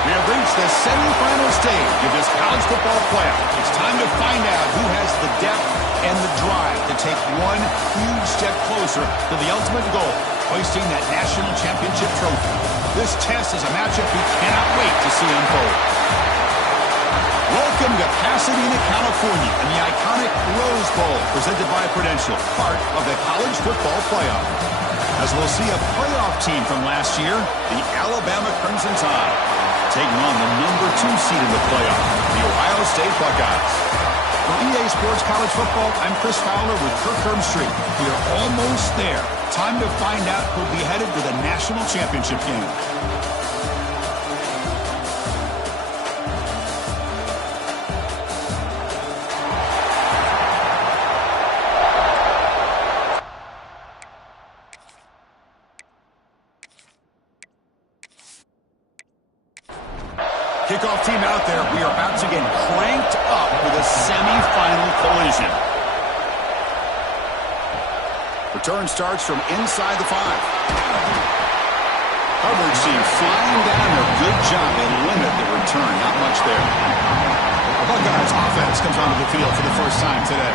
We have reached the semifinal stage of this college football playoff. It's time to find out who has the depth and the drive to take one huge step closer to the ultimate goal, hoisting that national championship trophy. This test is a matchup we cannot wait to see unfold. Welcome to Pasadena, California, and the iconic Rose Bowl, presented by Prudential, part of the college football playoff. As we'll see a playoff team from last year, the Alabama Crimson Tide, taking on the number 2 seed in the playoff, the Ohio State Buckeyes. For EA Sports College Football, I'm Chris Fowler with Kirk Herbstreit. We are almost there. Time to find out who'll be headed to the national championship game. Kickoff team out there. We are about to get cranked up with a semifinal collision. Return starts from inside the 5. Coverage team flying down a good job. They limit the return. Not much there. Buckeyes offense comes onto the field for the first time today.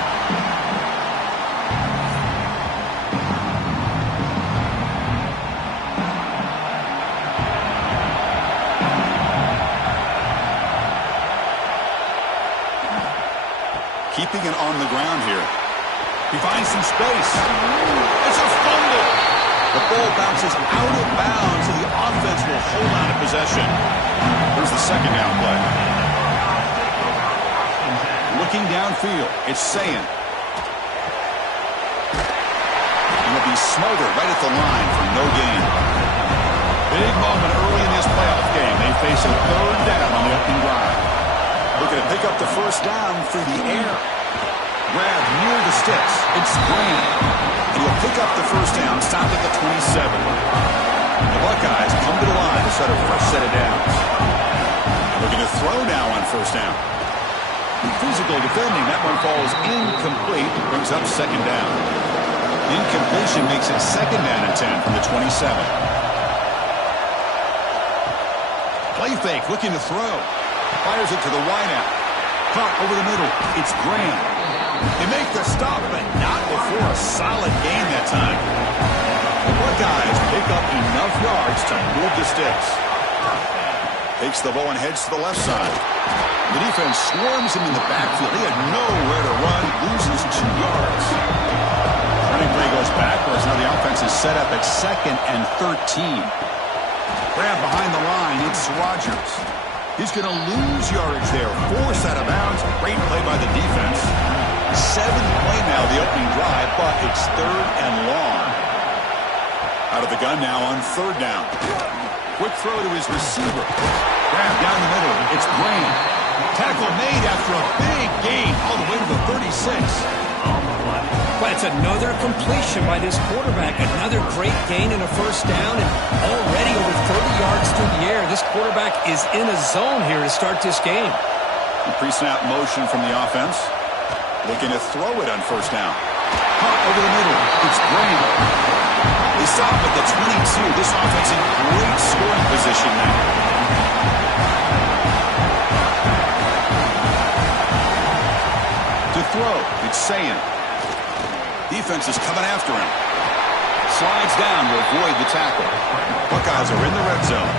Keeping it on the ground here. He finds some space. It's a fumble. The ball bounces out of bounds, and the offense will hold on to possession. Here's the second down play. Looking downfield, it's Sayin. He'll be smothered right at the line for no gain. Big moment early in this playoff game. They face a third down on the opening drive. Looking to pick up the first down through the air. Grab near the sticks. It's Graham. And he'll pick up the first down, stopped at the 27. The Buckeyes come to the line to set a first set of downs. Looking to throw now on first down. Physical defending. That one falls incomplete. Brings up second down. Incompletion makes it second down and 10 from the 27. Play fake. Looking to throw. Fires it to the wideout. Caught over the middle. It's Graham. They make the stop, but not before a solid gain that time. The Buckeyes pick up enough yards to move the sticks. Takes the ball and heads to the left side. The defense swarms him in the backfield. He had nowhere to run. Loses 2 yards. Running play goes backwards. Now the offense is set up at 2nd and 13. Grab behind the line. It's Rogers. He's going to lose yardage there. Forced out of bounds. Great play by the defense. 7th play now, the opening drive, but it's 3rd and long. Out of the gun now on 3rd down. Quick throw to his receiver. Grab down the middle. It's Graham. Tackle made after a big gain all the way to the 36. Well, it's another completion by this quarterback. Another great gain in a first down, and already over 30 yards through the air. This quarterback is in a zone here to start this game. Pre-snap motion from the offense. Looking to throw it on first down. Caught over the middle. It's Graham. They stop at the 22. This offense in great scoring position now. To throw, it's Sayin. Defense is coming after him. Slides down to avoid the tackle. Buckeyes are in the red zone.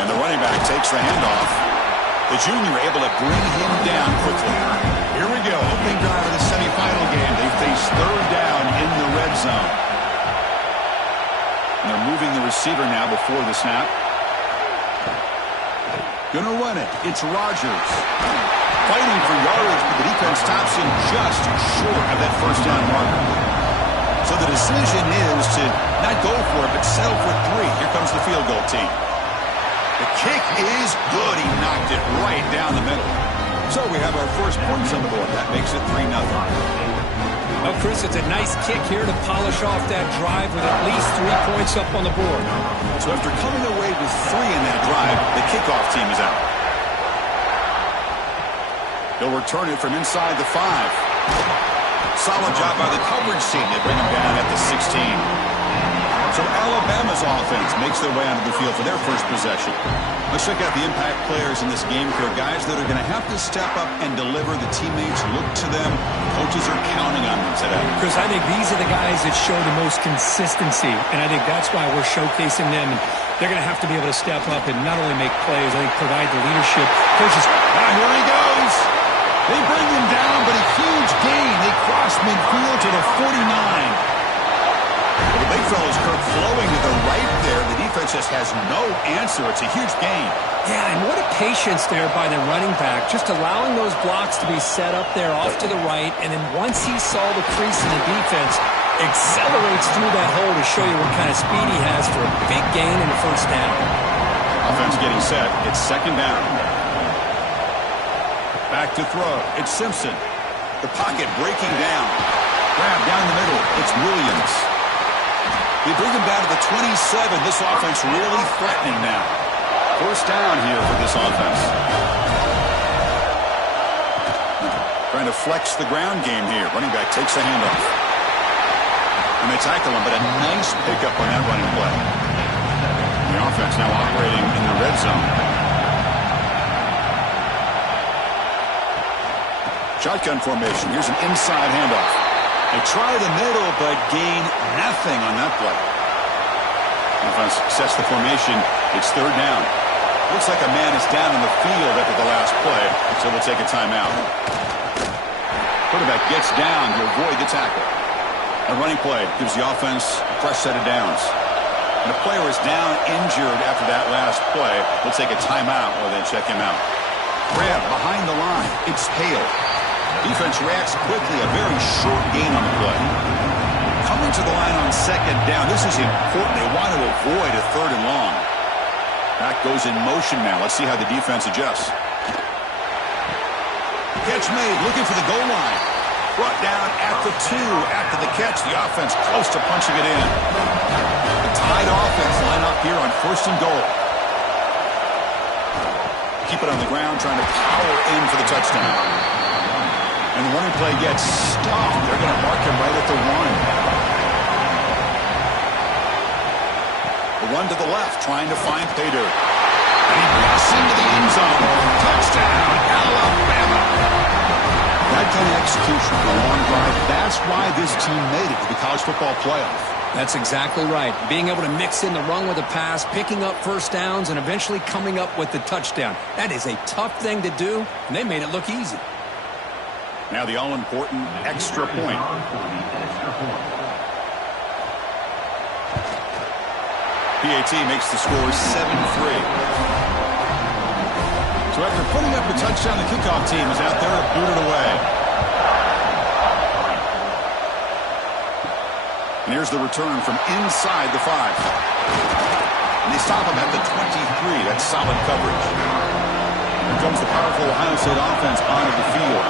And the running back takes the handoff. The junior able to bring him down quickly. Here we go. Opening drive of the semifinal game. They face 3rd down in the red zone. And they're moving the receiver now before the snap. Gonna run it. It's Rogers. Fighting for yardage, but the defense stops him just short of that first down marker. So the decision is to not go for it, but settle for 3. Here comes the field goal team. The kick is good. He knocked it right down the middle. So we have our first points on the board. That makes it 3-0. Well, Chris, it's a nice kick here to polish off that drive with at least 3 points up on the board. So after coming away with 3 in that drive, the kickoff team is out. He'll return it from inside the 5. Solid job by the coverage team. They bring him down at the 16. So Alabama's offense makes their way onto the field for their first possession. Let's check out the impact players in this game here. Guys that are going to have to step up and deliver. The teammates look to them. Coaches are counting on them today. Chris, I think these are the guys that show the most consistency, and I think that's why we're showcasing them. And they're going to have to be able to step up and not only make plays, I think provide the leadership. Coaches, here he goes. They bring him down, but a huge gain. They cross midfield to the 49. The big fella's Kirk flowing to the right there. The defense just has no answer. It's a huge gain. Yeah, and what a patience there by the running back, just allowing those blocks to be set up there off to the right, and then once he saw the crease in the defense, accelerates through that hole to show you what kind of speed he has for a big gain in the first down. Offense getting set. It's second down. Back to throw. It's Simpson. The pocket breaking down. Grab down the middle. It's Williams. They bring him down to the 27. This offense really threatening now. First down here for this offense. Trying to flex the ground game here. Running back takes the handoff. And they tackle him, but a nice pickup on that running play. The offense now operating in the red zone. Shotgun formation. Here's an inside handoff. They try the middle, but gain nothing on that play. Offense sets the formation. It's third down. Looks like a man is down on the field after the last play, so we'll take a timeout. Quarterback gets down to avoid the tackle. A running play gives the offense a fresh set of downs. And the player is down injured after that last play. We'll take a timeout while they check him out. Grab behind the line. It's Hale. Defense reacts quickly. A very short gain on the play. Coming to the line on second down. This is important. They want to avoid a third and long. Back goes in motion now. Let's see how the defense adjusts. Catch made. Looking for the goal line. Brought down at the 2. After the catch, the offense close to punching it in. The tied offense line up here on first and goal. Keep it on the ground, trying to power in for the touchdown. And the running play gets stopped. They're going to mark him right at the 1. The run to the left, trying to find pay dirt. And he blasts into the end zone. Touchdown, Alabama. That kind of execution on a long drive, that's why this team made it to the college football playoff. That's exactly right. Being able to mix in the run with the pass, picking up first downs, and eventually coming up with the touchdown. That is a tough thing to do, and they made it look easy. Now the all-important extra point. PAT makes the score 7-3. So after putting up a touchdown, the kickoff team is out there to boot it away. And here's the return from inside the 5. And they stop him at the 23. That's solid coverage. Here comes the powerful Ohio State offense onto the field.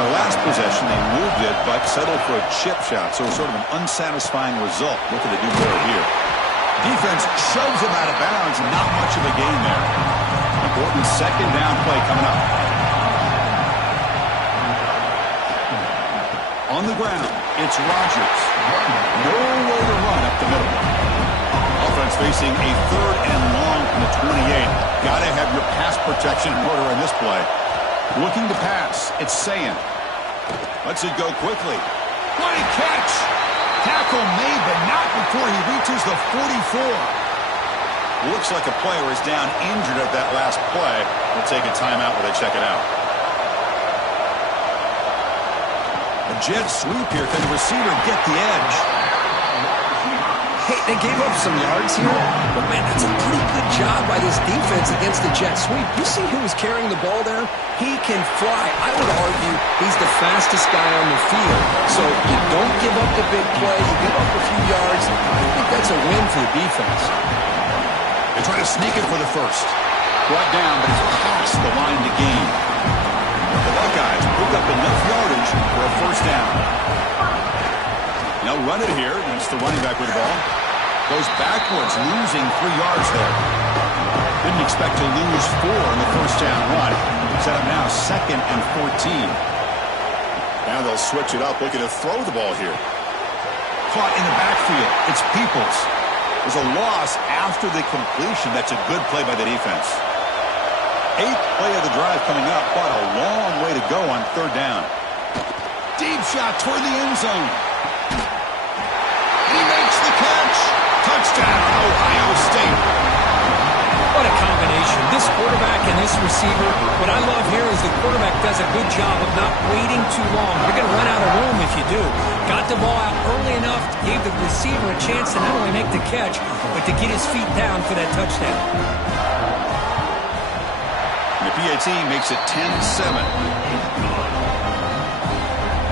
The last possession, they moved it, but settled for a chip shot, so sort of an unsatisfying result. What can they do more here? Defense shoves him out of bounds, not much of a gain there. Important second down play coming up. On the ground, it's Rodgers. Nowhere to run up the middle. Offense facing a third and long from the 28. Got to have your pass protection in order on this play. Looking to pass. It's Sayan. Lets it go quickly. Great catch. Tackle made, but not before he reaches the 44. Looks like a player is down injured at that last play. We'll take a timeout while they check it out. A jet sweep here. Can the receiver get the edge? Hey, they gave up some yards here, but man, that's a pretty good job by this defense against the jet sweep. You see who was carrying the ball there? He can fly. I would argue he's the fastest guy on the field. So you don't give up the big play, you give up a few yards. I think that's a win for the defense. They try to sneak it for the first. Brought down, but it's past the line to gain. The Buckeyes pick up enough yardage for a first down. They'll run it here. It's the running back with the ball. Goes backwards, losing 3 yards there. Didn't expect to lose 4 in the first down run. Set up now 2nd and 14. Now they'll switch it up, looking to throw the ball here. Caught in the backfield. It's Peoples. There's a loss after the completion. That's a good play by the defense. 8th play of the drive coming up, but a long way to go on 3rd down. Deep shot toward the end zone. He makes the catch. Touchdown, Ohio State. What a combination. This quarterback and this receiver, what I love here is the quarterback does a good job of not waiting too long. You're going to run out of room if you do. Got the ball out early enough, gave the receiver a chance to not only make the catch, but to get his feet down for that touchdown. And the PAT makes it 10-7.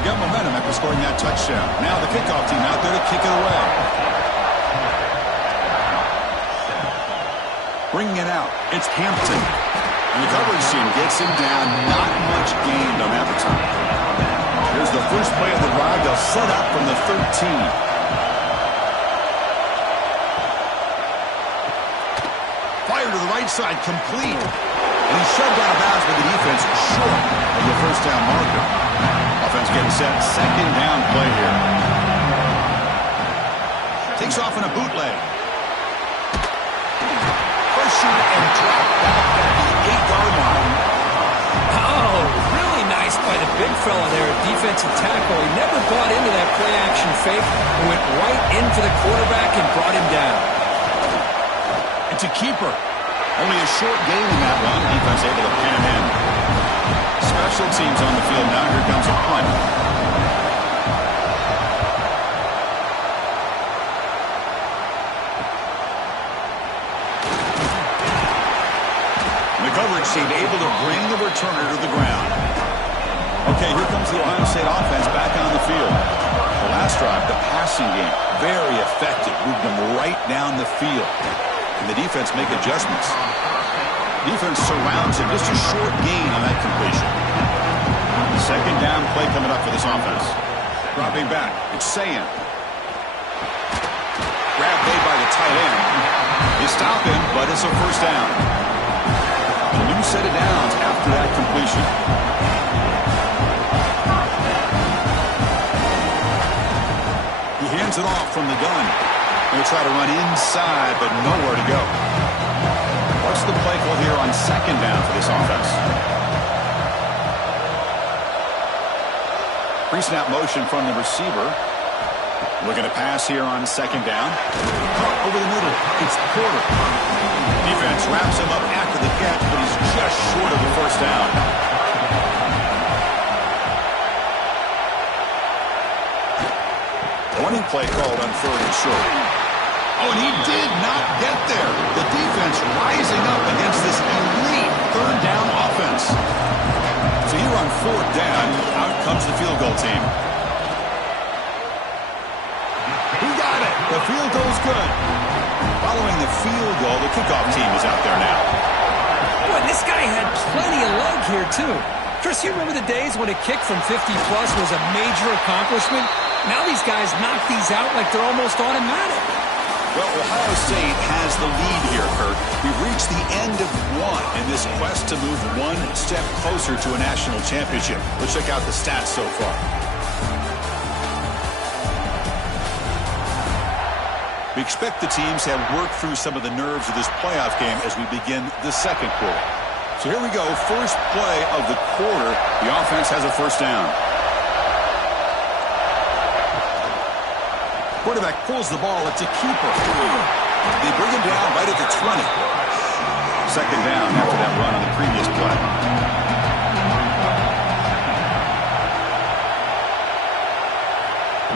Got momentum after scoring that touchdown. Now the kickoff team out there to kick it away. Bringing it out, it's Hampton. And the coverage team gets him down. Not much gained on that return. Here's the first play of the drive. They'll set up from the 13. Fire to the right side, complete. And he's shoved out of bounds by the defense short of the first down marker. Offense getting set. 2nd down play here. Takes off in a bootleg. Shoot and drop back at the 8-yard line. Oh, really nice by the big fella there, defensive tackle. He never bought into that play-action fake. He went right in for the quarterback and brought him down. It's a keeper. Only a short gain in that one. Defense able to pin him in. Special teams on the field now. Here comes a punt. Coverage team able to bring the returner to the ground. Okay, here comes the Ohio State offense back on the field. The last drive, the passing game, very effective. Moved them right down the field. And the defense make adjustments. Defense surrounds him. Just a short gain on that completion. 2nd down play coming up for this offense. Dropping back, it's Sayan. Grab made by the tight end. They stop him, but it's a first down. A new set of downs after that completion. He hands it off from the gun. He'll try to run inside, but nowhere to go. What's the play call here on 2nd down for this offense? Pre-snap motion from the receiver. Looking to pass here on 2nd down. Over the middle. It's Porter. Defense wraps him up after the catch, but he's just short of the first down. Warning play called on 3rd and short. Oh, and he did not get there. The defense rising up against this elite 3rd down offense. So here on 4th down, out comes the field goal team. He got it. The field goal's good. Following the field goal, the kickoff team is out there now. Boy, this guy had plenty of leg here, too. Chris, you remember the days when a kick from 50-plus was a major accomplishment? Now these guys knock these out like they're almost automatic. Well, Ohio State has the lead here, Kurt. We've reached the end of one in this quest to move one step closer to a national championship. Let's check out the stats so far. We expect the teams have worked through some of the nerves of this playoff game as we begin the 2nd quarter. So here we go. First play of the quarter. The offense has a first down. Quarterback pulls the ball. It's a keeper. They bring him down right at the 20. 2nd down after that run on the previous play.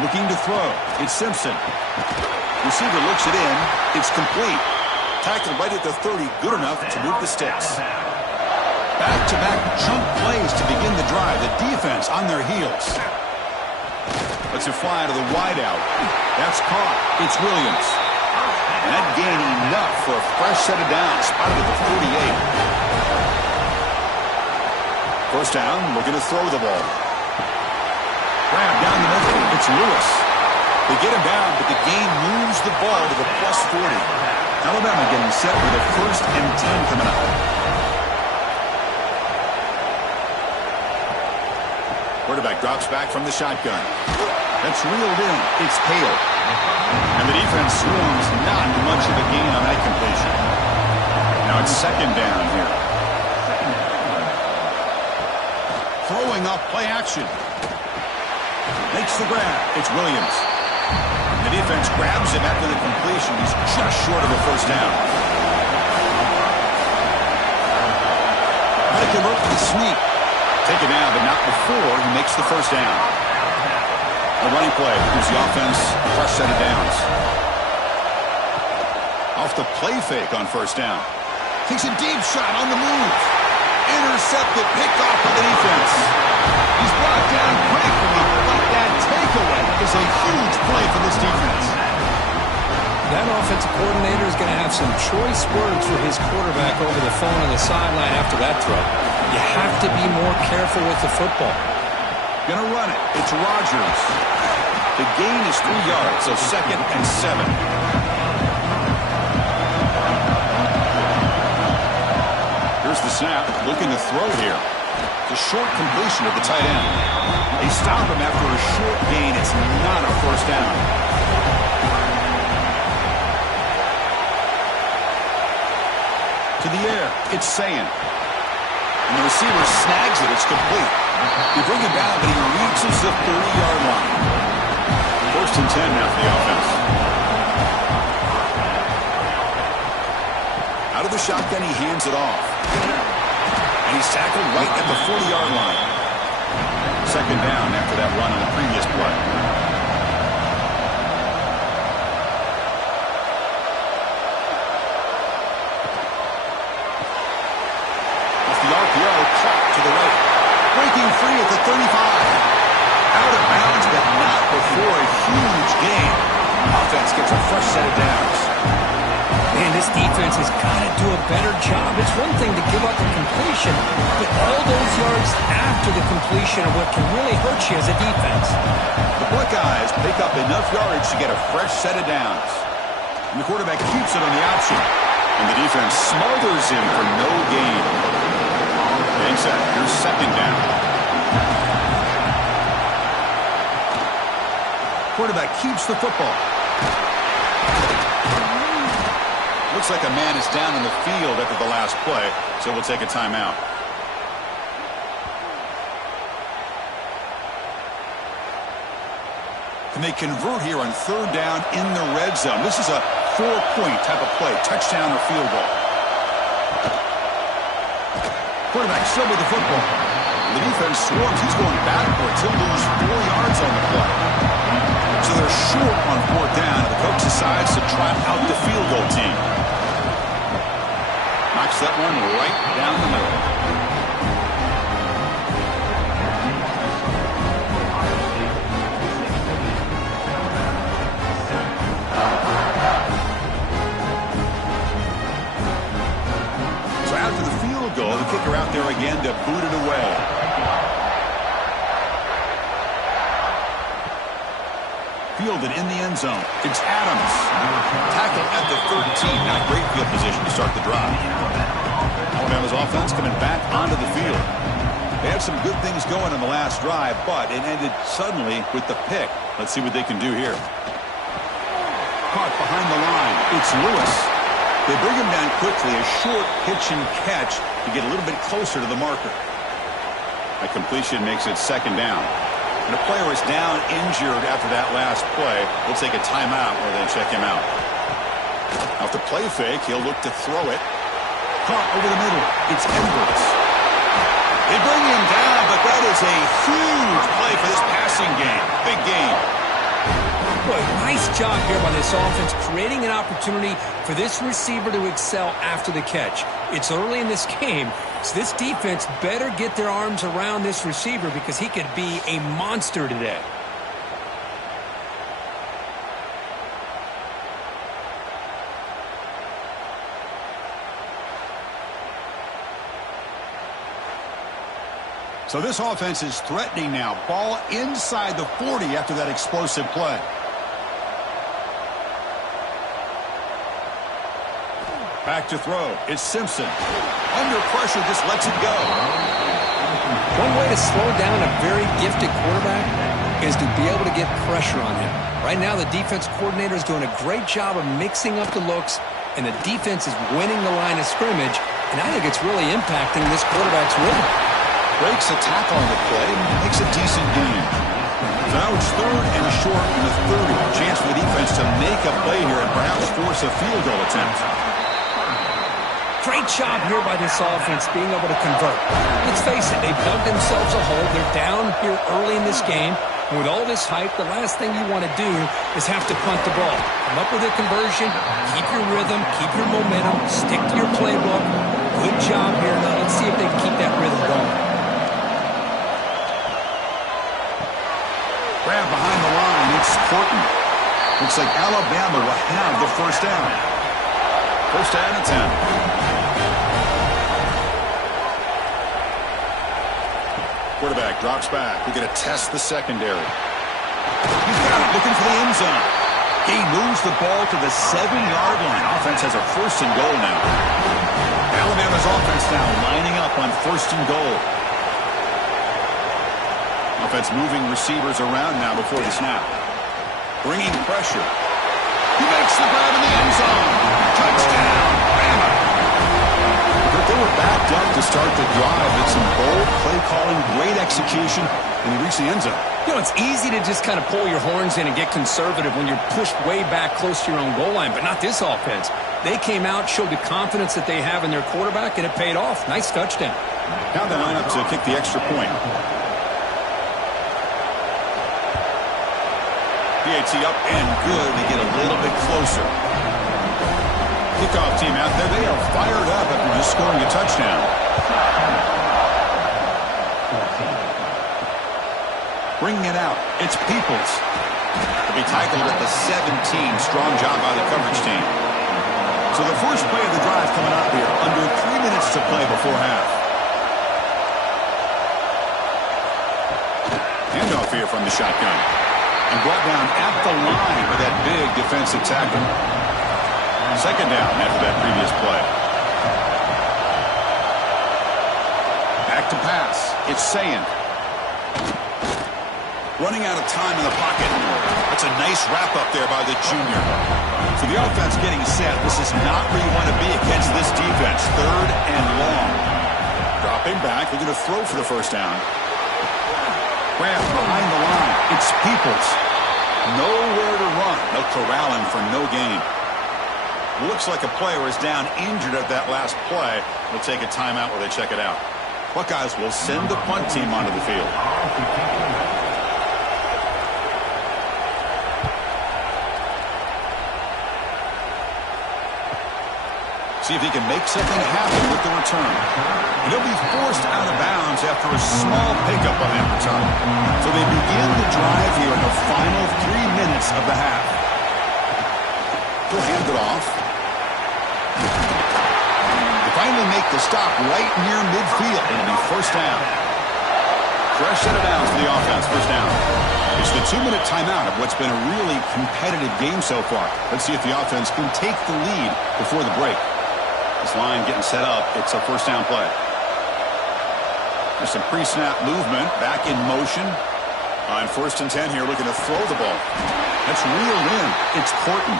Looking to throw. It's Simpson. Receiver looks it in. It's complete. Tackled right at the 30. Good enough to move the sticks. Back-to-back chunk plays to begin the drive. The defense on their heels. Lets it fly to the wideout. That's caught. It's Williams. And that gained enough for a fresh set of downs. Spotted at the 48. First down, looking to throw the ball. Grab down the middle. It's Lewis. They get him down, but the gain moves the ball to the +40. Alabama getting set with a 1st and 10 coming up. Quarterback drops back from the shotgun. That's reeled in. It's Hale. And the defense swarms. Not much of a gain on that completion. Now it's second down here. Throwing up play action. Makes the grab. It's Williams. The defense grabs him after the completion. He's just short of a first down. Try to convert to the sneak. Taken down, but not before he makes the first down. A running play gives the offense a fresh set of downs. Off the play fake on first down. Takes a deep shot on the move. Intercepted, picked off by the defense. He's brought down quickly, but that takeaway is a huge play for this defense. That offensive coordinator is going to have some choice words for his quarterback over the phone on the sideline after that throw. You have to be more careful with the football. Gonna run it. It's Rodgers. The gain is 3 yards, so 2nd and 7. Here's the snap. Looking to throw here. It's a short completion of the tight end. They stop him after a short gain. It's not a first down. To the air. It's Sayan. And the receiver snags it. It's complete. You bring him down, but he reaches the 30-yard line. 1st and 10 now for the offense. Out of the shotgun, he hands it off. And he's tackled right at the 40-yard line. 2nd down after that run on the previous play. Off the RPO, caught to the right. Breaking free at the 35. Out of bounds, but not before a huge gain. Offense gets a fresh set of downs. Man, this defense has got to do a better job. It's one thing to give up a completion, but all those yards after the completion are what can really hurt you as a defense. The Buckeyes pick up enough yardage to get a fresh set of downs. And the quarterback keeps it on the option. And the defense smothers him for no gain. Getting set. Here's 2nd down. Quarterback keeps the football. Looks like a man is down in the field after the last play, so we'll take a timeout. And they convert here on 3rd down in the red zone. This is a 4-point type of play, touchdown or field goal. Quarterback still with the football. The defense swarms. He's going backwards. He'll lose 4 yards on the play. So they're short on 4th down, and the coach decides to trot out the field goal team. Knocks that one right down the middle. So after the field goal, the kicker out there again to boot it away. Fielded in the end zone. It's Adams. Tackle at the 13. Not great field position to start the drive. Alabama's offense coming back onto the field. They had some good things going on the last drive, but it ended suddenly with the pick. Let's see what they can do here. Caught behind the line. It's Lewis. They bring him down quickly. A short pitch and catch to get a little bit closer to the marker. A completion makes it 2nd down. And a player is down injured after that last play. We'll take a timeout or then check him out. Off the play fake, he'll look to throw it. Caught over the middle. It's Edwards. They bring him down, but that is a huge play for this passing game. Big game. Boy, nice job here by this offense, creating an opportunity for this receiver to excel after the catch. It's early in this game, so this defense better get their arms around this receiver because he could be a monster today. So this offense is threatening now. Ball inside the 40 after that explosive play. Back to throw. It's Simpson. Under pressure, just lets it go. One way to slow down a very gifted quarterback is to be able to get pressure on him. Right now, the defense coordinator is doing a great job of mixing up the looks, and the defense is winning the line of scrimmage, and I think it's really impacting this quarterback's rhythm. Breaks a tackle on the play, makes a decent gain. Now it's 3rd and short in the 30. Chance for the defense to make a play here and perhaps force a field goal attempt. Great job here by this offense being able to convert. Let's face it, they've dug themselves a hole. They're down here early in this game. And with all this hype, the last thing you want to do is have to punt the ball. Come up with a conversion, keep your rhythm, keep your momentum, stick to your playbook. Good job here. Now let's see if they can keep that rhythm going. Grab behind the line. It's Horton. Looks like Alabama will have the first down. First down and 10. Quarterback drops back. We're going to test the secondary. He's got it, looking for the end zone. He moves the ball to the 7-yard line. Offense has a first and goal now. Alabama's offense now lining up on first and goal. Offense moving receivers around now before the snap. Bringing pressure. He makes the grab in the end zone. Touchdown, Bama. But they were backed up to start the drive. It's some bold play calling, great execution, and they reach the end zone. You know, it's easy to just kind of pull your horns in and get conservative when you're pushed way back close to your own goal line, but not this offense. They came out, showed the confidence that they have in their quarterback, and it paid off. Nice touchdown. Now they line up to kick the extra point. PAT up and good. They get a little bit closer. Kickoff team out there. They are fired up after just scoring a touchdown. Bringing it out. It's Peoples. To be tackled at the 17. Strong job by the coverage team. So the first play of the drive coming up here. Under 3 minutes to play before half. Handoff here from the shotgun. And brought down at the line with that big defensive tackle. Second down after that previous play. Back to pass. It's Saying. Running out of time in the pocket. That's a nice wrap-up there by the junior. So the offense getting set. This is not where you want to be against this defense. 3rd and long. Dropping back. They're going to throw for the first down. Graham behind the line. It's Peoples. Nowhere to run. They'll corral him for no gain. Looks like a player is down injured at that last play. We'll take a timeout while they check it out. Buckeyes will send the punt team onto the field. See if he can make something happen with the return. And he'll be forced out of bounds after a small pickup on that return. So they begin the drive here in the final 3 minutes of the half. He'll hand it off. They finally make the stop right near midfield. It'll be first down. Fresh set of downs for the offense. First down. It's the 2-minute timeout of what's been a really competitive game so far. Let's see if the offense can take the lead before the break. This line getting set up. It's a first down play. There's some pre-snap movement. Back in motion. On 1st and 10 here, looking to throw the ball. That's reeled in. It's Horton.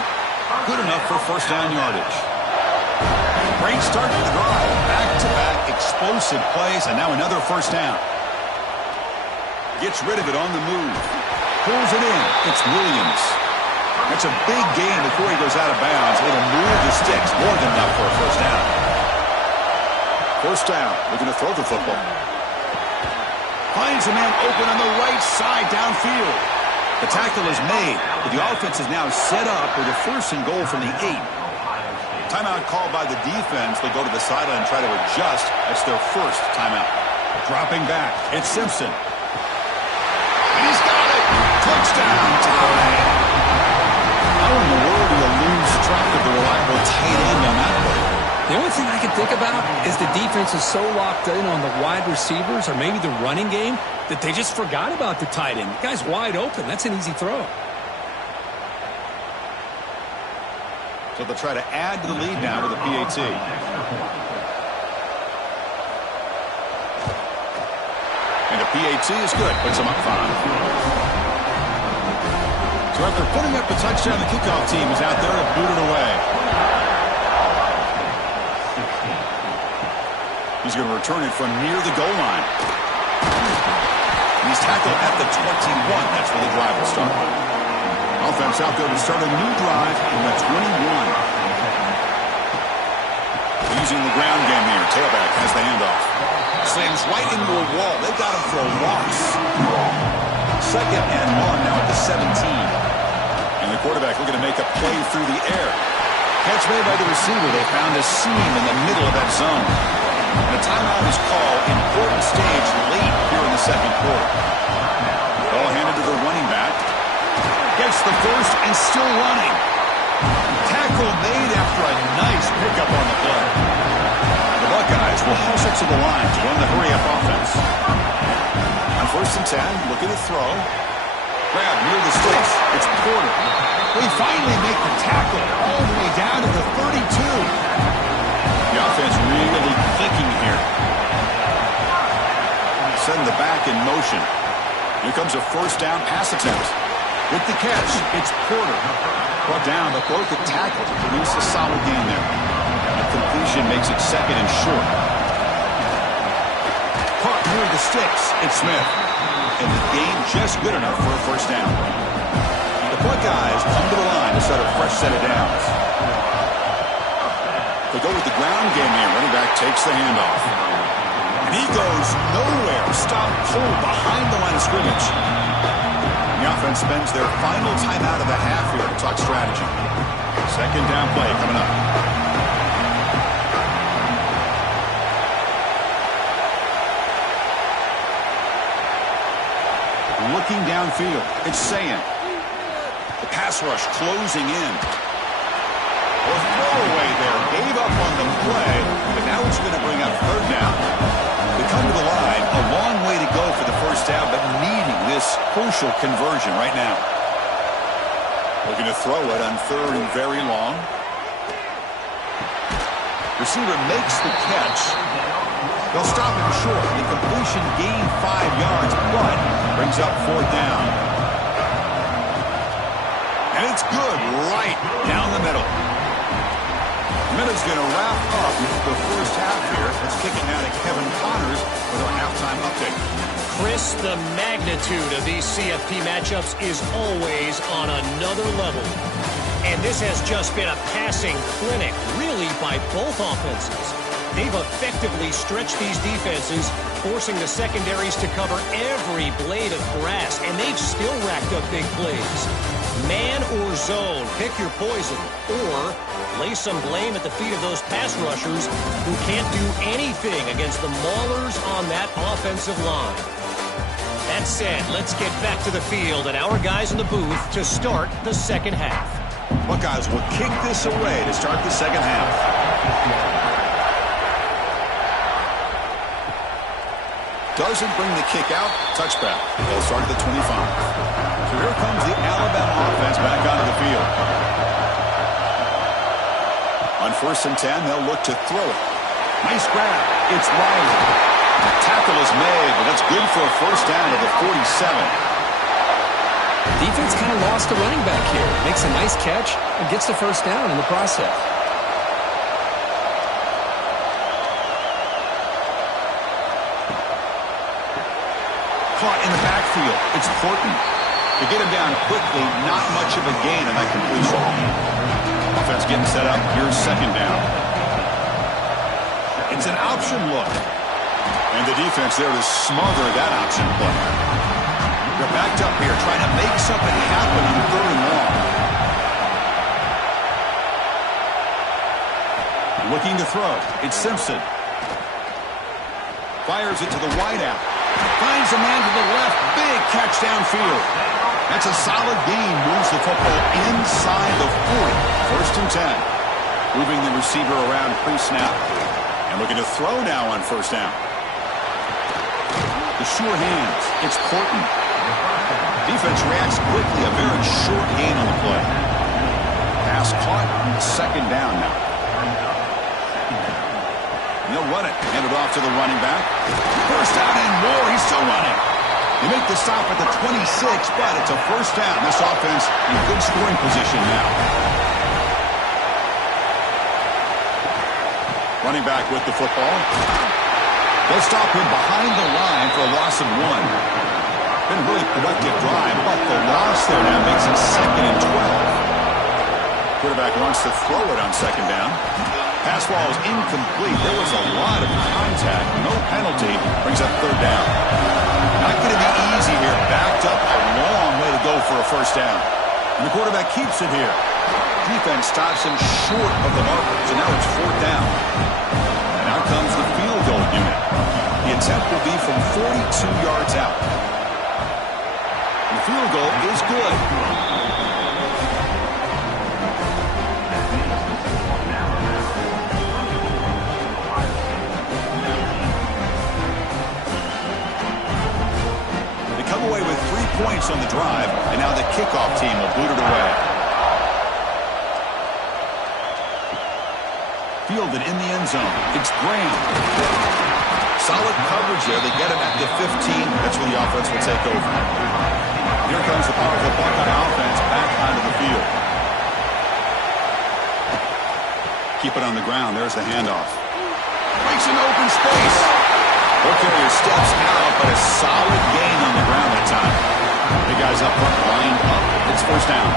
Good enough for first down yardage. Great start to the drive. Back-to-back explosive plays, and now another first down. Gets rid of it on the move. Pulls it in. It's Williams. That's a big gain before he goes out of bounds. It'll move the sticks. More than enough for a first down. First down. Looking to throw the football. Finds a man open on the right side downfield. The tackle is made, but the offense is now set up with a first and goal from the 8. Timeout called by the defense. They'll go to the sideline and try to adjust. That's their first timeout. Dropping back. It's Simpson. And he's got it. Touchdown time. How in the world do you lose track of the reliable tight end on that play? The only thing I can think about is the defense is so locked in on the wide receivers or maybe the running game that they just forgot about the tight end. The guy's wide open. That's an easy throw. So they'll try to add to the lead now with a PAT. And a PAT is good. Puts them up 5. So after putting up the touchdown, the kickoff team is out there to boot it away. He's going to return it from near the goal line. And he's tackled at the 21. That's where the drive will start. Offense out there to start a new drive in the 21. Using the ground game here. Tailback has the handoff. Slams right into a wall. They got him for a loss. 2nd and 1 now at the 17. And the quarterback looking to make a play through the air. Catch made by the receiver. They found a seam in the middle of that zone. And a timeout is called. Important stage late here in the 2nd quarter. Ball handed to the running back. Gets the first and still running. Tackle made after a nice pickup on the play. The Buckeyes will hustle to the line to run the hurry-up offense. On 1st and 10, looking to throw. Grab near the sticks. It's Porter. We finally make the tackle all the way down to the 32. The offense really clicking here. Setting the back in motion. Here comes a 1st down pass attempt. With the catch, it's Porter. Brought down, but broke a tackle to produce a solid gain there. A completion makes it 2nd and short. Caught near the sticks. It's Smith. And the gain just good enough for a 1st down. The Buckeyes come to the line to set a fresh set of downs. They go with the ground game here. Running back takes the handoff. And he goes nowhere. Stop pulled behind the line of scrimmage. The offense spends their final timeout of the half here to talk strategy. 2nd down play coming up. Looking downfield, it's Sayan. The pass rush closing in. Or throwaway there, gave up on the play, but now it's going to bring up 3rd down. They come to the line, a long way to go for the 1st down, but needing this crucial conversion right now. Looking to throw it on 3rd and very long. Receiver makes the catch. They'll stop him short. The completion gained 5 yards, but brings up 4th down. And it's good right down the middle. Minute's going to wrap up the 1st half here. Let's kick it now to Kevin Connors with our halftime update. Chris, the magnitude of these CFP matchups is always on another level. And this has just been a passing clinic, really, by both offenses. They've effectively stretched these defenses, forcing the secondaries to cover every blade of grass, and they've still racked up big plays. Man or zone, pick your poison, or lay some blame at the feet of those pass rushers who can't do anything against the maulers on that offensive line. That said, let's get back to the field and our guys in the booth to start the 2nd half. Buckeyes will kick this away to start the 2nd half. Doesn't bring the kick out. Touchback. They'll start at the 25. So here comes the Alabama offense back onto the field. On 1st and 10, they'll look to throw it. Nice grab. It's Riley. Tackle is made, but that's good for a 1st down to the 47. Defense kind of lost a running back here. Makes a nice catch and gets the 1st down in the process. Caught in the backfield. It's Horton. To get him down quickly, not much of a gain on that completion. Offense getting set up. Here's 2nd down. It's an option look. And the defense there to smother that option play. They're backed up here trying to make something happen on 3rd and long. Looking to throw. It's Simpson. Fires it to the wideout. Finds a man to the left. Big catch downfield. That's a solid gain. Moves the football inside the 40. 1st and 10. Moving the receiver around pre-snap. And looking to throw now on 1st down. The sure hands. It's Porton. Defense reacts quickly. A very short gain on the play. Pass caught. 2nd down now. He'll run it. Hand it off to the running back. First down and more. He's still running. They make the stop at the 26, but it's a first down. This offense in good scoring position now. Running back with the football. They'll stop him behind the line for a loss of 1. Been a really productive drive, but the loss there now makes it 2nd and 12. Quarterback wants to throw it on 2nd down. Pass ball is incomplete. There was a lot of contact. No penalty. Brings up 3rd down. Not going to be easy here. Backed up a long way to go for a first down. And the quarterback keeps it here. Defense stops him short of the marker. So now it's 4th down. And out comes the field goal unit. The attempt will be from 42 yards out. And the field goal is good. They come away with 3 points on the drive, and now the kickoff team will boot it away. Fielded in the end zone. It's Graham. Solid coverage there. They get him at the 15. That's where the offense will take over. Here comes the powerful Buckeye offense back onto the field. Keep it on the ground. There's the handoff. Breaks an open space. Ball carrier steps out, but a solid gain on the ground that time. The guys up front lined up. It's first down.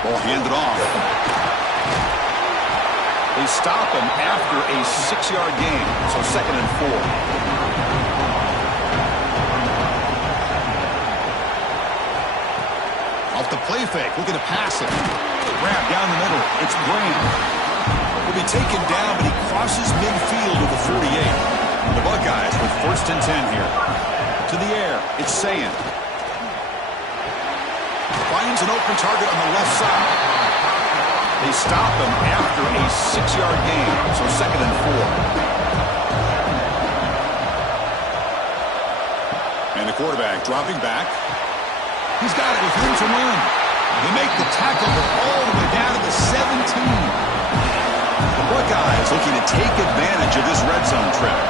Ball handed off. They stop him after a 6-yard gain, so 2nd and 4. Off the play fake, looking to pass it. Grab down the middle. It's Graham. Will be taken down, but he crosses midfield with the 48. The Buckeyes with 1st and 10 here. To the air, it's Sayan. Finds an open target on the left side. They stop him after a 6-yard gain, so 2nd and 4. And the quarterback dropping back. He's got it with room to run. They make the tackle, but all the way down to the 17. The Buckeyes looking to take advantage of this red zone trip.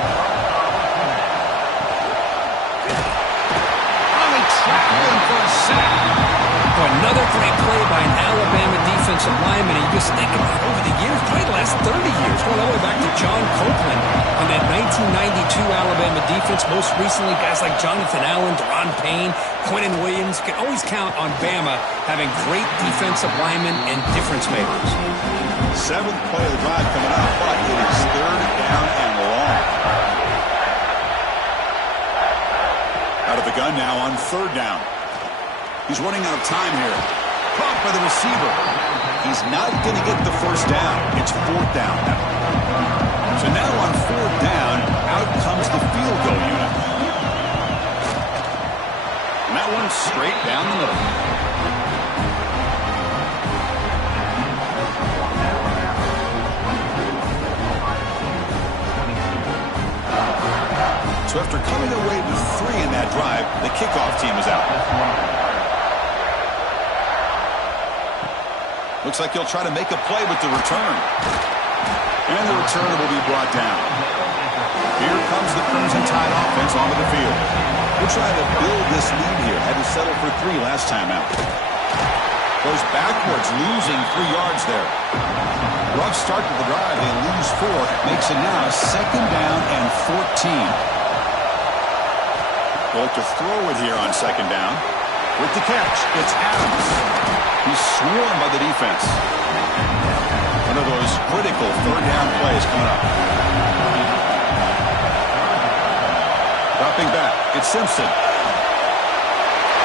They trap him for a sack. Another great play by an Alabama defensive lineman. You just think about over the years, probably the last 30 years, going all the way back to John Copeland on that 1992 Alabama defense. Most recently, guys like Jonathan Allen, Deron Payne, Quentin Williams. You can always count on Bama having great defensive linemen and difference makers. 7th play of the drive coming up, but it is 3rd down and long. Out of the gun now on 3rd down. He's running out of time here. Caught by the receiver. He's not going to get the first down. It's 4th down now. So now on 4th down, out comes the field goal unit. And that one's straight down the middle. So after coming away with 3 in that drive, the kickoff team is out. Looks like he'll try to make a play with the return. And the return will be brought down. Here comes the Crimson Tide offense onto the field. They're trying to build this lead here. Had to settle for 3 last time out. Goes backwards, losing 3 yards there. Rough start to the drive. They lose 4. Makes it now 2nd down and 14. They'll have to throw it here on 2nd down. With the catch, it's Adams. He's swarmed by the defense. One of those critical 3rd down plays coming up. Dropping back, it's Simpson.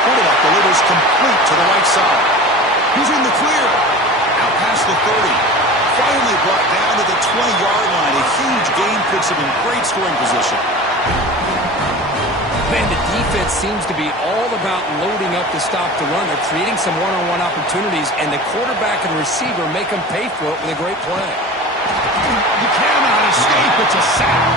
Quarterback delivers complete to the right side. He's in the clear. Now past the 30. Finally brought down to the 20-yard line. A huge gain puts him in great scoring position. Man, the defense seems to be all about loading up to stop the run. They're creating some one-on-one opportunities, and the quarterback and receiver make them pay for it with a great play. You cannot escape. It's a sack.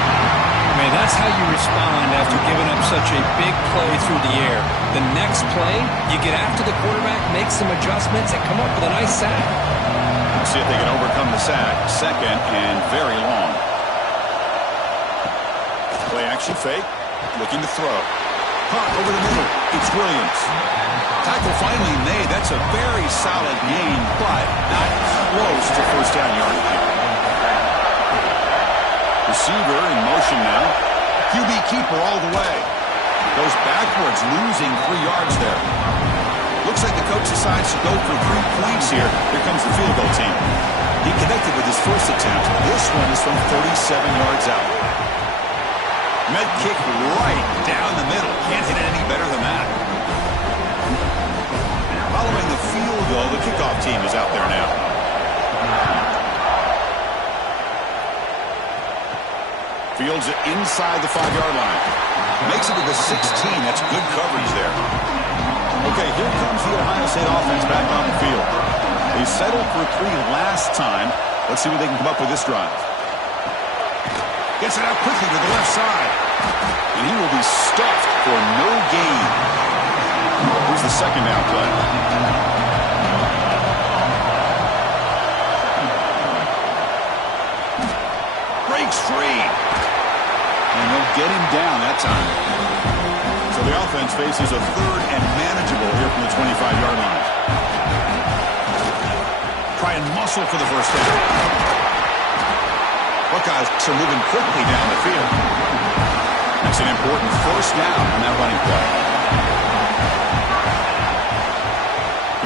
Man, that's how you respond after giving up such a big play through the air. The next play, you get after the quarterback, make some adjustments, and come up with a nice sack. Let's see if they can overcome the sack. Second and very long. Play action fake. Looking to throw. Caught over the middle. It's Williams. Tackle finally made. That's a very solid gain, but not close to first down yardage. Receiver in motion now. QB keeper all the way. Goes backwards, losing 3 yards there. Looks like the coach decides to go for 3 points here. Here comes the field goal team. He connected with his first attempt. This one is from 37 yards out. Med kick right down the middle. Can't hit it any better than that. Following the field goal, the kickoff team is out there now. Fields it inside the 5-yard line. Makes it to the 16. That's good coverage there. Okay, here comes the Ohio State offense back on the field. They settled for 3 last time. Let's see what they can come up with this drive. Gets it out quickly to the left side. And he will be stuffed for no gain. Here's the second down play. Breaks free. And they'll get him down that time. So the offense faces a 3rd and manageable here from the 25-yard line. Try and muscle for the first down. Buckeyes are moving quickly down the field. That's an important first down on that running play.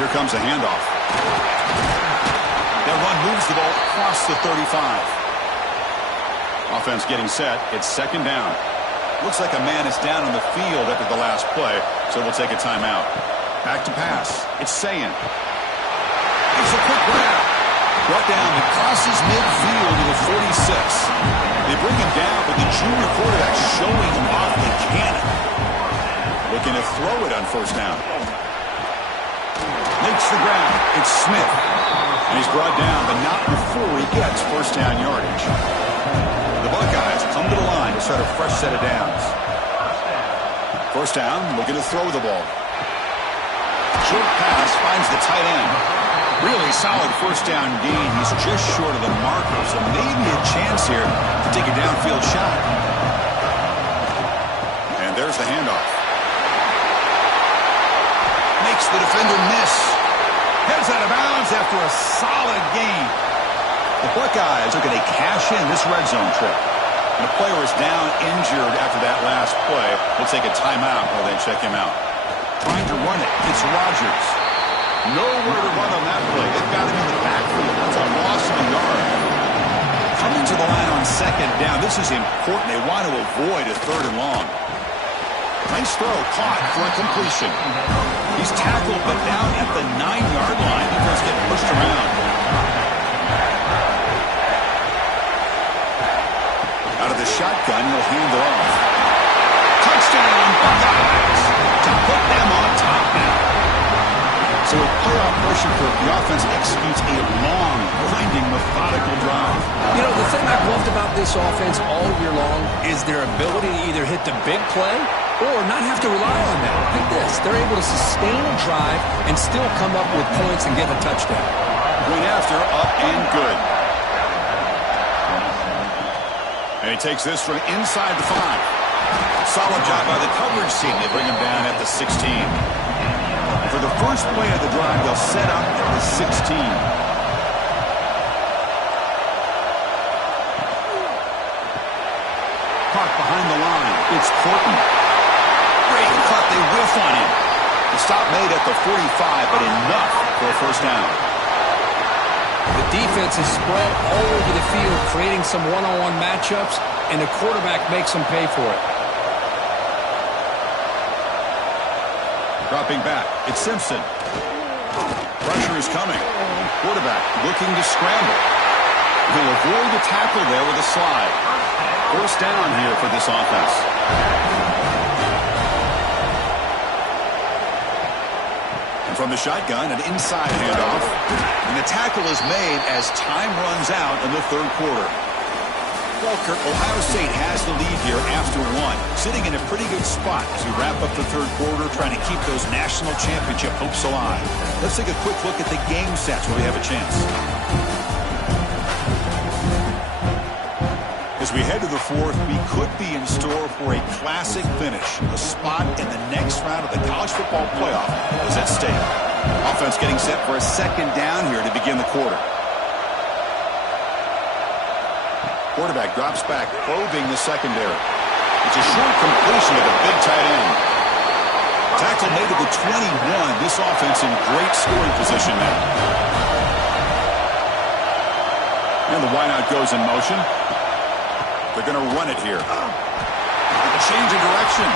Here comes a handoff. That run moves the ball across the 35. Offense getting set. It's second down. Looks like a man is down on the field after the last play, so we'll take a timeout. Back to pass. It's Sayin. It's a quick grab. Brought down and crosses midfield to the 46. They bring him down, but the junior quarterback showing him off the cannon. Looking to throw it on first down. Makes the ground. It's Smith. And he's brought down, but not before he gets first down yardage. The Buckeyes come to the line to start a fresh set of downs. First down, looking to throw the ball. Short pass finds the tight end. Really solid first down gain. He's just short of the marker, so maybe a chance here to take a downfield shot. And there's the handoff. Makes the defender miss. Heads out of bounds after a solid gain. The Buckeyes are going to cash in this red zone trip. And the player is down injured after that last play. We'll take a timeout while they check him out. Trying to run it. It's Rodgers. Nowhere to run on that play. They've got him in the backfield. That's a loss of a yard. Coming to the line on second down. This is important. They want to avoid a 3rd and long. Nice throw. Caught for a completion. He's tackled, but down at the 9-yard line. Defense getting pushed around. Out of the shotgun, he'll hand it off. Touchdown, Buckeyes! To put them on top now. So with playoff pressure for the offense executes a long, grinding, methodical drive. You know, the thing I've loved about this offense all year long is their ability to either hit the big play or not have to rely on that. Like this. They're able to sustain a drive and still come up with points and get a touchdown. Going after, up and good. And he takes this from inside the 5. Solid job by the coverage team. They bring him down at the 16. For the first play of the drive, they'll set up at the 16. Caught behind the line. It's Porton. Great cut. They whiff on him. The stop made at the 45, but enough for a first down. The defense is spread all over the field, creating some one-on-one matchups, and the quarterback makes them pay for it. Dropping back, it's Simpson. Pressure is coming. Quarterback looking to scramble. He'll avoid the tackle there with a slide. First down here for this offense. And from the shotgun, an inside handoff. And the tackle is made as time runs out in the 3rd quarter. Well, Kirk, Ohio State has the lead here after one, sitting in a pretty good spot as we wrap up the third quarter, trying to keep those national championship hopes alive. Let's take a quick look at the game stats where we have a chance. As we head to the fourth, we could be in store for a classic finish. A spot in the next round of the college football playoff is at stake. Offense getting set for a second down here to begin the quarter. Quarterback drops back, probing the secondary. It's a short completion of a big tight end. Tackle made to the 21. This offense in great scoring position now. And the wideout goes in motion. They're going to run it here. A change of direction.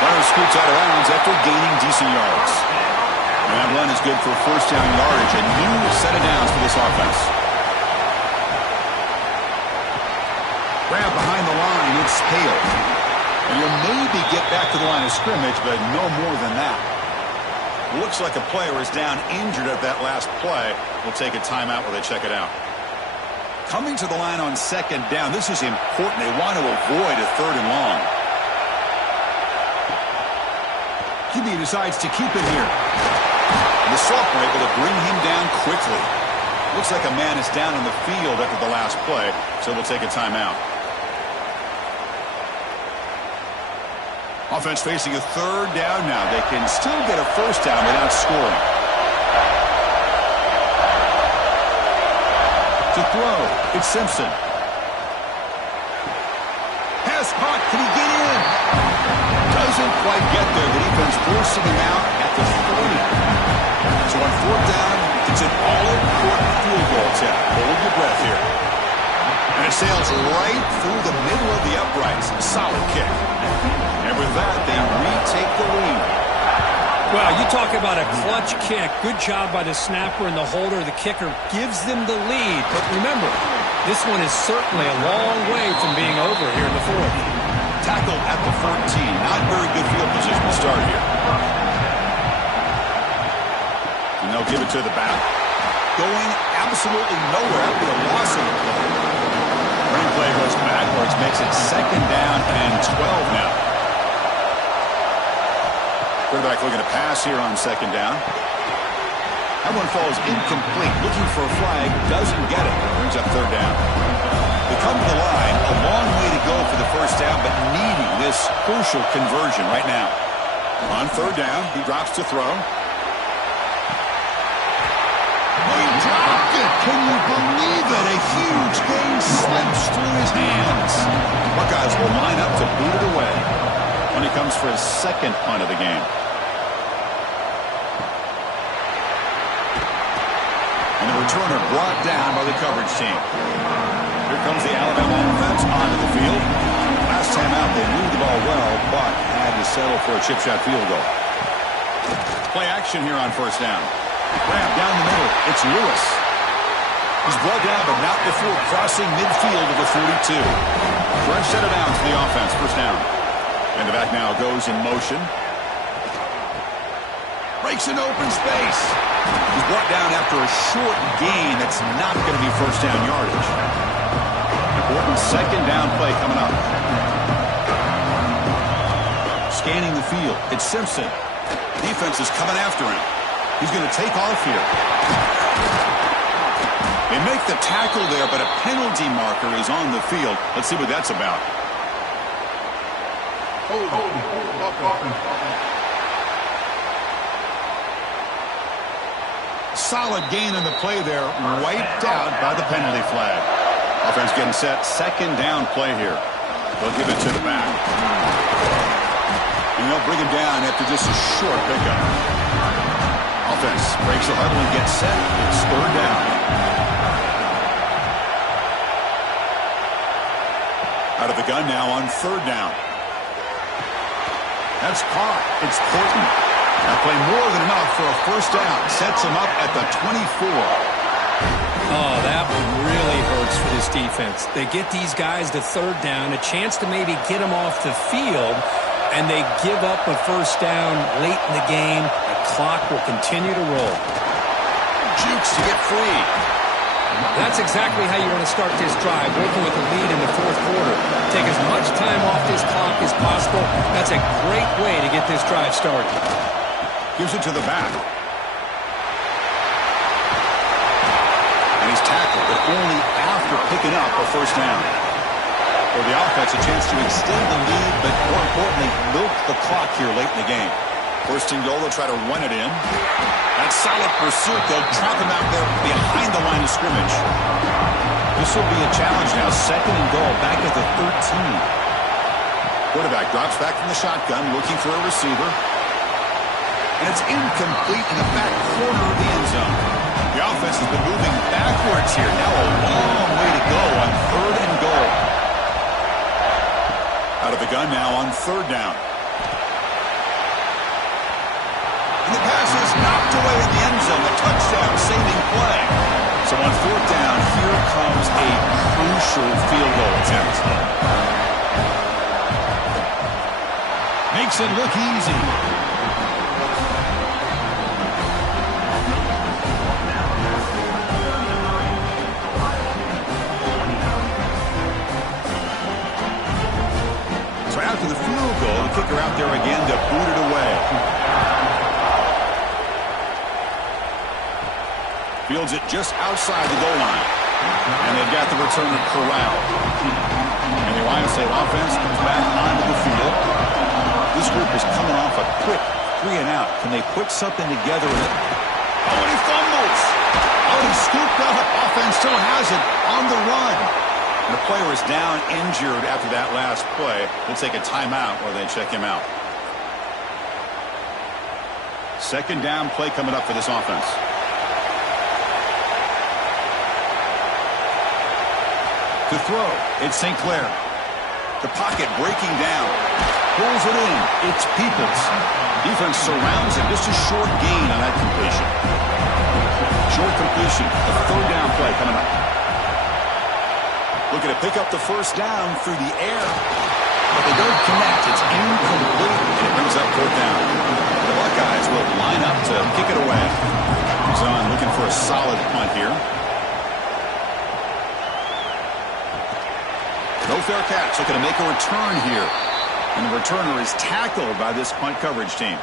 Runner scoots out of bounds after gaining decent yards. And that run is good for first down yardage. A new set of downs for this offense. Grab behind the line. It's Hale. And you'll maybe get back to the line of scrimmage, but no more than that. Looks like a player is down injured at that last play. We'll take a timeout while they check it out. Coming to the line on second down, this is important. They want to avoid a third and long. QB decides to keep it here. And the sophomore able to bring him down quickly. Looks like a man is down on the field after the last play, so we'll take a timeout. Offense facing a third down now. They can still get a first down without scoring. To throw, it's Simpson. Pass caught, can he get in? Doesn't quite get there. The defense forcing him out at the 30. So on fourth down, it's an all-important field goal attempt. Hold your breath here. And it sails right through the middle of the uprights. Solid kick. And with that, they retake the lead. Well, you talk about a clutch kick. Good job by the snapper and the holder. The kicker gives them the lead. But remember, this one is certainly a long way from being over here in the fourth. Tackle at the 14. Not very good field position to start here. And they'll give it to the back. Going absolutely nowhere after the loss of the play. Running play goes backwards, makes it second down and 12 now. Quarterback looking to pass here on second down. That one falls incomplete. Looking for a flag. Doesn't get it. Brings up third down. They come to the line. A long way to go for the first down, but needing this crucial conversion right now. On third down, he drops to throw. He dropped it. Can you believe it? A huge gain slips through his hands. Buckeyes will line up to boot it away when he comes for his second punt of the game. And the returner brought down by the coverage team. Here comes the Alabama offense onto the field. Last time out, they moved the ball well, but had to settle for a chip shot field goal. Play action here on first down. Grab down the middle. It's Lewis. He's brought down, but not before crossing midfield of the 42. Fresh set of downs for the offense. First down. And the back now goes in motion. Breaks an open space. He's brought down after a short gain that's not going to be first down yardage. Important second down play coming up. Scanning the field. It's Simpson. Defense is coming after him. He's going to take off here. They make the tackle there, but a penalty marker is on the field. Let's see what that's about. Solid gain in the play there, wiped out by the penalty flag. Offense getting set, second down play here. They'll give it to the back. And they'll bring him down after just a short pickup. Offense breaks the huddle and gets set. It's third down. Out of the gun now on third down. That's caught. It's Portland. That play more than enough for a first down. Sets him up at the 24. Oh, that one really hurts for this defense. They get these guys to third down, a chance to maybe get them off the field, and they give up a first down late in the game. The clock will continue to roll. Jukes to get free. That's exactly how you want to start this drive, working with a lead in the fourth quarter. Take as much time off this clock as possible. That's a great way to get this drive started. Gives it to the back. And he's tackled, but only after picking up a first down. For the offense, a chance to extend the lead, but more importantly, milk the clock here late in the game. First and goal, they'll try to run it in. That solid pursuit, they'll trap him out there behind the line of scrimmage. This will be a challenge now. Second and goal, back at the 13. Quarterback drops back from the shotgun, looking for a receiver. And it's incomplete in the back corner of the end zone. The offense has been moving backwards here. Now a long way to go on third and goal. Out of the gun now on third down. And the pass is knocked away in the end zone. A touchdown-saving play. So on fourth down, here comes a crucial field goal attempt. Makes it look easy. So after the field goal, the kicker out there again to boot it away. Fields it just outside the goal line. And they've got the returner corralled. And the Ohio State offense comes back onto the field. This group is coming off a quick 3-and-out. Can they put something together? Oh, and he fumbles. Oh, he scooped up. Offense still has it on the run. And the player is down injured after that last play. We'll take a timeout while they check him out. Second down play coming up for this offense. To throw, it's St. Clair. The pocket breaking down. Pulls it in. It's Peoples. Defense surrounds him. Just a short gain on that completion. Short completion. The third down play coming up. Looking to pick up the first down through the air. But they don't connect. It's incomplete. And it brings up fourth down. The Buckeyes will line up to kick it away. He's on looking for a solid punt here. No fair catch. Looking to make a return here. And the returner is tackled by this punt coverage team.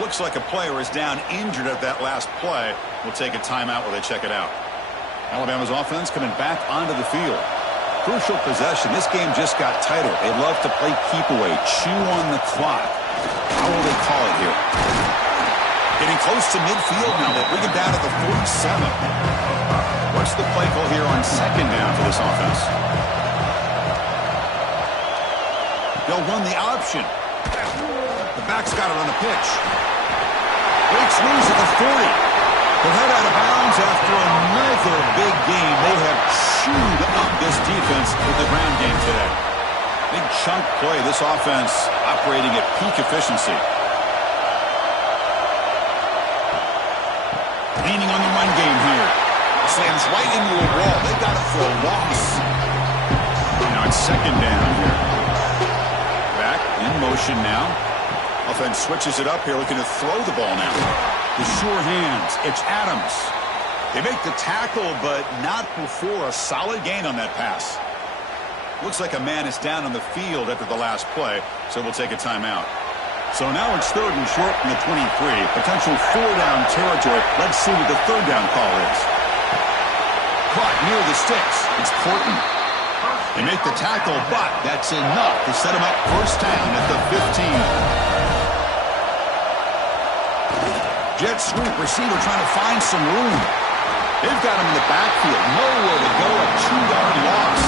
Looks like a player is down injured at that last play. We'll take a timeout while they check it out. Alabama's offense coming back onto the field. Crucial possession. This game just got tighter. They love to play keep away, chew on the clock. How will they call it here? Getting close to midfield now. They bring it down to the 47. What's the play call here on second down for this offense? They'll run the option. The back's got it on the pitch. Breaks loose at the 40. They'll head out of bounds after another big game. They have chewed up this defense with the ground game today. Big chunk play. This offense operating at peak efficiency. Leaning on the run game here. Slams right into a wall. They've got it for a loss. Now it's second down here. In motion now. Offense switches it up here, looking to throw the ball now. The sure hands. It's Adams. They make the tackle, but not before a solid gain on that pass. Looks like a man is down on the field after the last play, so we'll take a timeout. So now it's third and short from the 23. Potential four-down territory. Let's see what the third down call is. Caught near the sticks. It's Porton. They make the tackle, but that's enough to set him up first down at the 15. Jet sweep receiver trying to find some room. They've got him in the backfield. Nowhere to go. A 2-yard loss.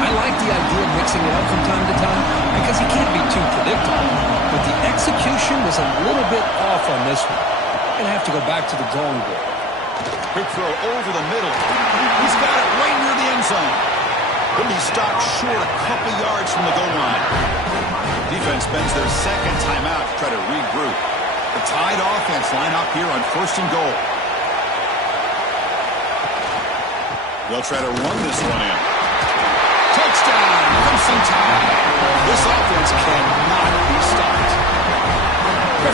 I like the idea of mixing it up from time to time because he can't be too predictable. But the execution was a little bit off on this one. Going to have to go back to the drawing board. Quick throw over the middle. He's got it right near the end zone. He'll be stopped short a couple yards from the goal line. Defense spends their second timeout to try to regroup. The Tide offense line up here on first and goal. They'll try to run this one in. Touchdown! Crimson Tide. This offense cannot be stopped.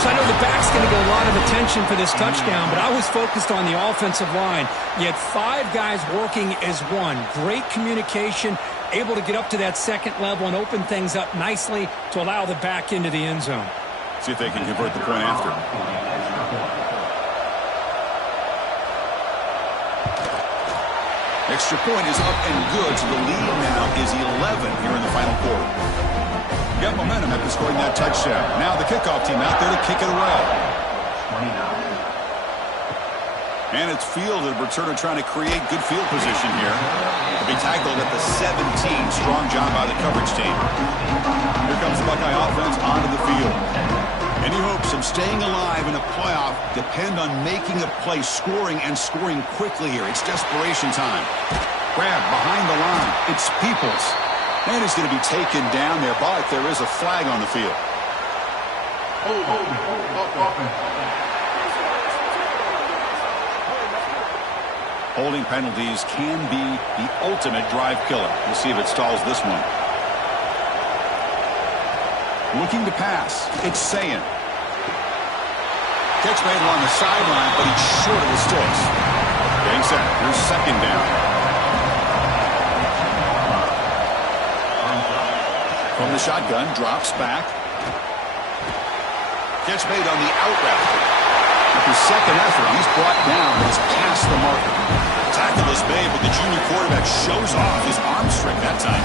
Coach, I know the back's going to get a lot of attention for this touchdown, but I was focused on the offensive line. You had 5 guys working as one. Great communication, able to get up to that second level and open things up nicely to allow the back into the end zone. See if they can convert the point after. Extra point is up and good, so the lead now is 11 here in the final quarter. Got momentum after scoring that touchdown. Now the kickoff team out there to kick it away. And it's fielded. Returner trying to create good field position here. To be tackled at the 17. Strong job by the coverage team. Here comes the Buckeye offense onto the field. Any hopes of staying alive in a playoff depend on making a play, scoring, and scoring quickly here. It's desperation time. Grab behind the line. It's Peoples. And he's going to be taken down there, but there is a flag on the field. Holding penalties can be the ultimate drive killer. We'll see if it stalls this one. Looking to pass. It's Sayin. Catch made along the sideline, but he's short of the sticks. Getting set. Here's second down. From the shotgun, drops back. Catch made on the out route. With his second effort, he's brought down, but he's past the marker. Tackle is made, but the junior quarterback shows off his arm strength that time.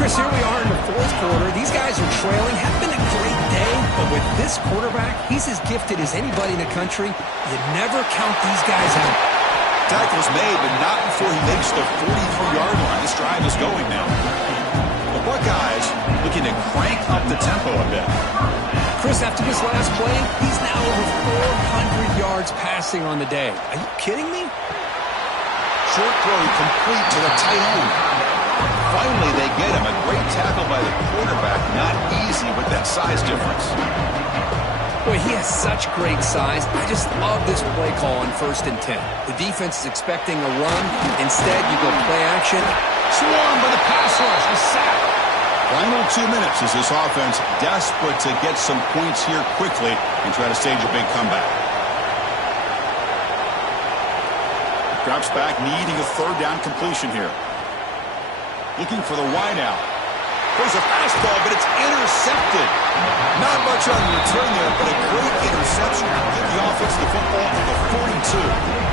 Chris, here we are in the fourth quarter. These guys are trailing. Haven't been a great day, but with this quarterback, he's as gifted as anybody in the country. You never count these guys out. Tackle is made, but not before he makes the 43-yard line. This drive is going now. The Buckeyes looking to crank up the tempo a bit. Chris, after this last play, he's now over 400 yards passing on the day. Are you kidding me? Short throw complete to the tight end. Finally, they get him. A great tackle by the quarterback. Not easy with that size difference. Boy, he has such great size. I just love this play call on 1st and 10. The defense is expecting a run. Instead, you go play action. Swarmed by the pass rush. A sack. Final 2 minutes as this offense desperate to get some points here quickly and try to stage a big comeback. Drops back, needing a 3rd down completion here. Looking for the wideout. There's a fastball, but it's intercepted. Not much on the return there, but a great interception. Get the offense the football at the 42.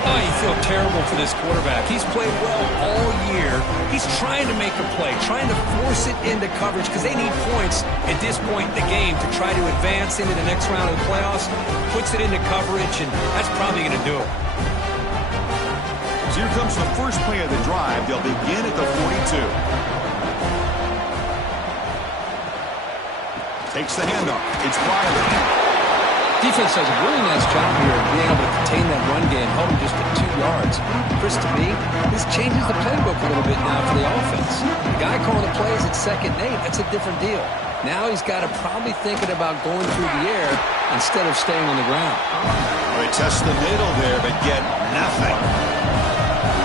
Oh, you feel terrible for this quarterback. He's played well all year. He's trying to make a play, trying to force it into coverage because they need points at this point in the game to try to advance into the next round of the playoffs. Puts it into coverage, and that's probably going to do it. So here comes the first play of the drive. They'll begin at the 42. Takes the handoff. It's Riley. Defense does a really nice job here of being able to contain that run game, held him just at 2 yards. Chris, to me, this changes the playbook a little bit now for the offense. The guy calling the plays at 2nd and 8, that's a different deal. Now he's got to probably thinking about going through the air instead of staying on the ground. Well, they test the middle there, but get nothing.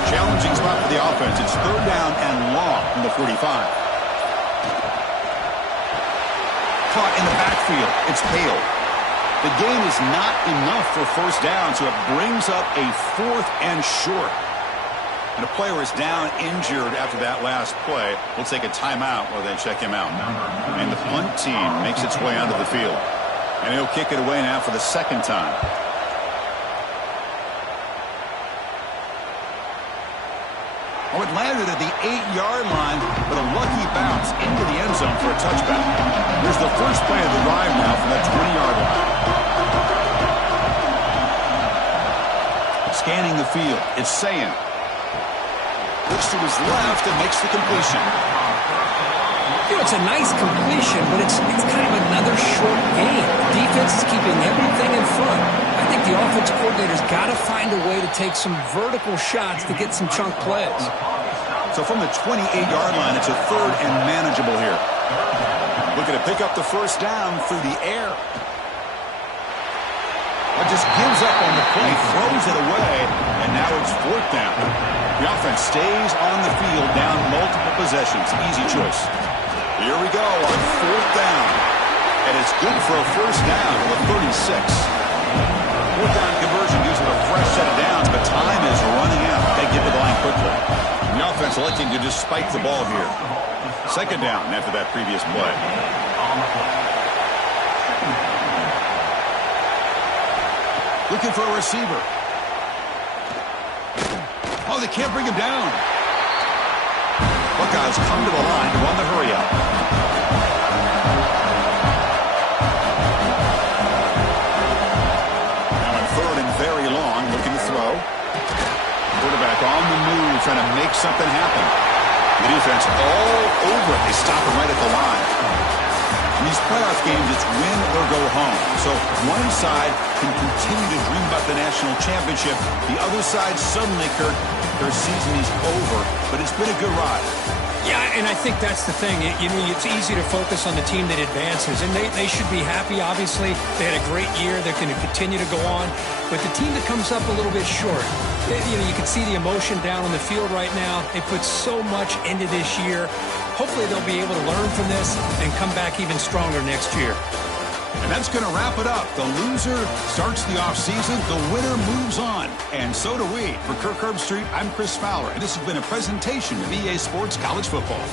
Challenging spot for the offense. It's 3rd down and long from the 45. Caught in the backfield. It's Hale. The gain is not enough for 1st down, so it brings up a 4th and short. And a player is down injured after that last play. We'll take a timeout while they check him out. And the punt team makes its way onto the field. And he'll kick it away now for the 2nd time. Oh, it landed at the 8-yard line, but a lucky bounce into the end zone for a touchback. Here's the first play of the drive now from that 20-yard line. Scanning the field, it's Sayin. Looks to his left and makes the completion. You know, it's a nice completion, but it's kind of another short game. The defense is keeping everything in front. I think the offensive coordinator's got to find a way to take some vertical shots to get some chunk plays. So from the 28-yard line, it's a 3rd and manageable here. Looking to pick up the 1st down through the air. But just gives up on the play, throws it away, and now it's 4th down. The offense stays on the field down multiple possessions. Easy choice. Here we go on 4th down. And it's good for a first down to the 36. Fourth down conversion gives them a fresh set of downs, but time is running out. They get to the line quickly. The offense electing to just spike the ball here. Second down after that previous play. Looking for a receiver. Oh, they can't bring him down. Buckeyes come to the line to run the hurry up. Now in third and very long, looking to throw. Quarterback on the move, trying to make something happen. The defense all over it. They stop him right at the line. In these playoff games, it's win or go home. So one side can continue to dream about the national championship. The other side suddenly, Kurt, their season is over, but it's been a good ride. Yeah, and I think that's the thing. It's easy to focus on the team that advances, and they should be happy, obviously. They had a great year. They're going to continue to go on. But the team that comes up a little bit short, you can see the emotion down on the field right now. They put so much into this year. Hopefully they'll be able to learn from this and come back even stronger next year. And that's going to wrap it up. The loser starts the offseason. The winner moves on. And so do we. For Kirk Herbstreit, I'm Chris Fowler, and this has been a presentation of EA Sports College Football.